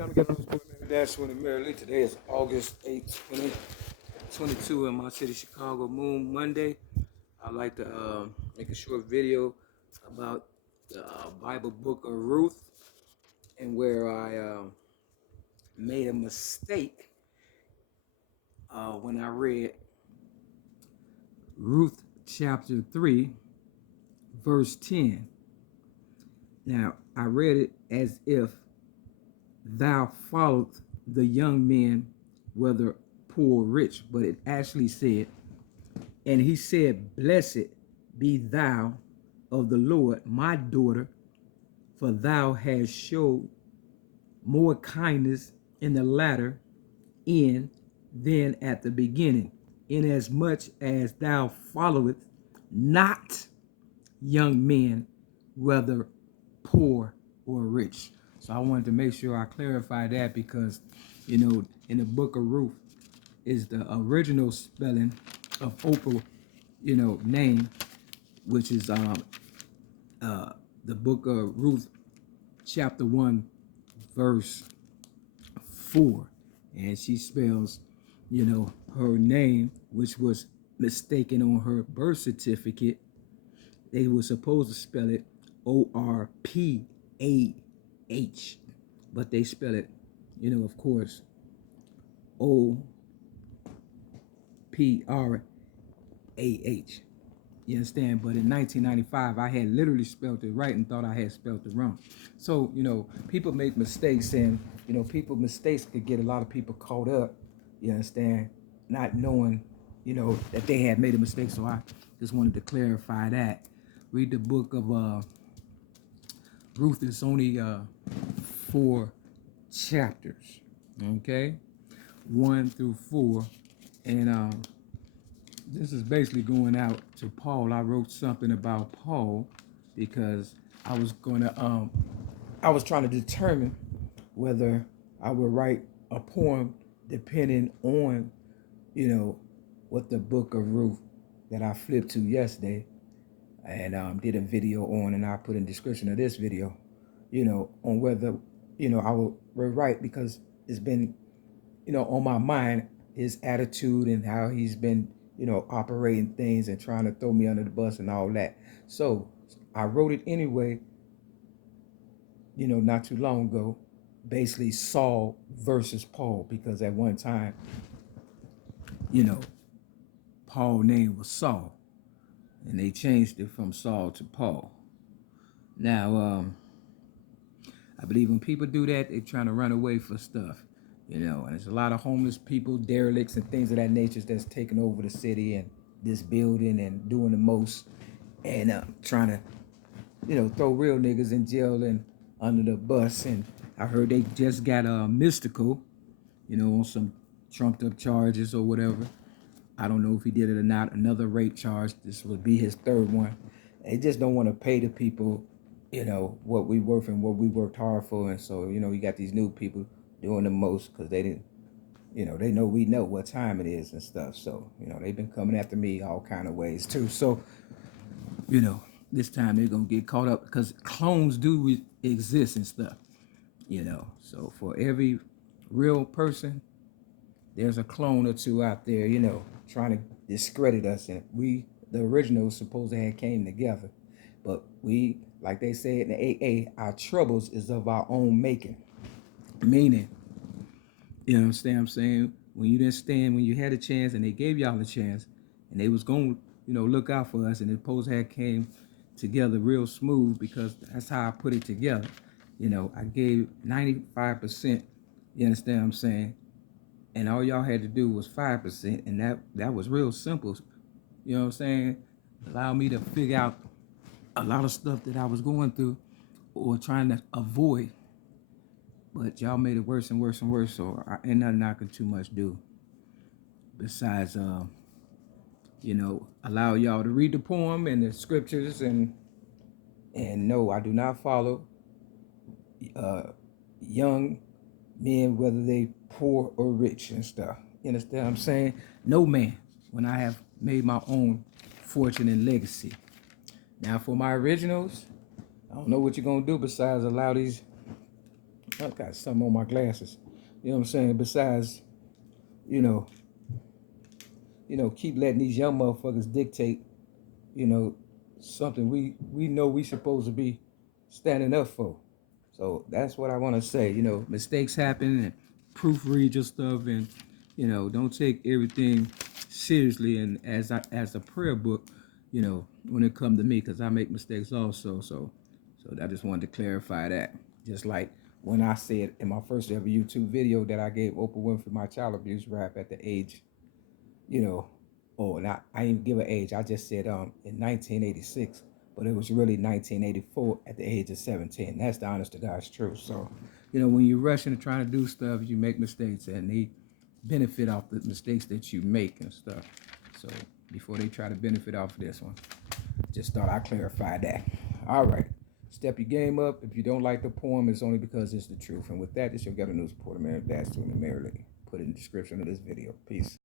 family, got on this Dash with Maryland. Today is August 8th, 2022 in my city, Chicago. Moon Monday. I'd like to make a short video about the Bible book of Ruth, and where I made a mistake when I read Ruth chapter 3, verse 10. Now, I read it as if thou followed the young men, whether poor or rich, but it actually said, and he said, blessed be thou of the Lord, my daughter, for thou hast showed more kindness in the latter end than at the beginning, inasmuch as thou followest not young men, whether poor or rich. So I wanted to make sure I clarify that, because, you know, in the book of Ruth is the original spelling of Orpha, you know, name, which is the book of Ruth chapter 1 verse 4, and she spells, you know, her name, which was mistaken on her birth certificate. They were supposed to spell it Orpah, but they spell it, you know, of course, Oprah. You understand? But in 1995, I had literally spelled it right and thought I had spelled it wrong. So, you know, people make mistakes, and, you know, mistakes could get a lot of people caught up, you understand, not knowing, you know, that they had made a mistake. So I just wanted to clarify that. Read the book of Ruth. It's only 4 chapters, okay, 1 through 4, and this is basically going out to Paul. I wrote something about Paul because I was trying to determine whether I would write a poem depending on, you know, what the book of Ruth that I flipped to yesterday and did a video on, and I put in the description of this video, you know, on whether, you know, I will rewrite, because it's been, you know, on my mind, his attitude and how he's been, you know, operating things and trying to throw me under the bus and all that. So I wrote it anyway, you know, not too long ago, basically Saul versus Paul, because at one time, you know, Paul's name was Saul, and they changed it from Saul to Paul. Now, I believe when people do that, they're trying to run away for stuff, you know, and there's a lot of homeless people, derelicts, and things of that nature that's taking over the city and this building and doing the most, and trying to, you know, throw real niggas in jail and under the bus. And I heard they just got Mystical, you know, on some trumped up charges or whatever. I don't know if he did it or not. Another rape charge. This would be his 3rd one. They just don't want to pay the people, you know, what we worth and what we worked hard for. And so, you know, you got these new people doing the most because they didn't, you know, they know we know what time it is and stuff. So, you know, they've been coming after me all kind of ways too. So, you know, this time they're going to get caught up, because clones do exist and stuff, you know. So for every real person, there's a clone or two out there, you know, trying to discredit us. And we, the originals, supposed to have came together. But we, like they say in the AA, our troubles is of our own making. Meaning, you know what I'm saying? When you didn't stand, when you had a chance and they gave y'all a chance, and they was going to, you know, look out for us, and the post had came together real smooth, because that's how I put it together. You know, I gave 95%, you understand what I'm saying? And all y'all had to do was 5%, and that was real simple. You know what I'm saying? Allow me to figure out a lot of stuff that I was going through or trying to avoid. But y'all made it worse and worse and worse, so ain't nothing I can too much do besides, you know, allow y'all to read the poem and the scriptures, and no, I do not follow young men, whether they poor or rich and stuff. You understand what I'm saying? No man, when I have made my own fortune and legacy. Now for my originals, I don't know what you're gonna do besides allow these I've got something on my glasses. You know what I'm saying? Besides, you know, keep letting these young motherfuckers dictate, you know, something we know we supposed to be standing up for. So that's what I want to say. You know, mistakes happen, and proofread your stuff, and don't take everything seriously and as a prayer book. When it comes to me, because I make mistakes also. So I just wanted to clarify that. Just like when I said in my first ever YouTube video that I gave Oprah Winfrey my child abuse rap at the age, not I didn't give an age. I just said in 1986, but it was really 1984 at the age of 17. That's the honest to God's truth. So, when you're rushing and trying to do stuff, you make mistakes, and they benefit off the mistakes that you make and stuff. So before they try to benefit off of this one, just thought I'd clarify that. All right. Step your game up. If you don't like the poem, it's only because it's the truth. And with that, this your Ghetto News reporter, man. That's doing the Maryland. Put it in the description of this video. Peace.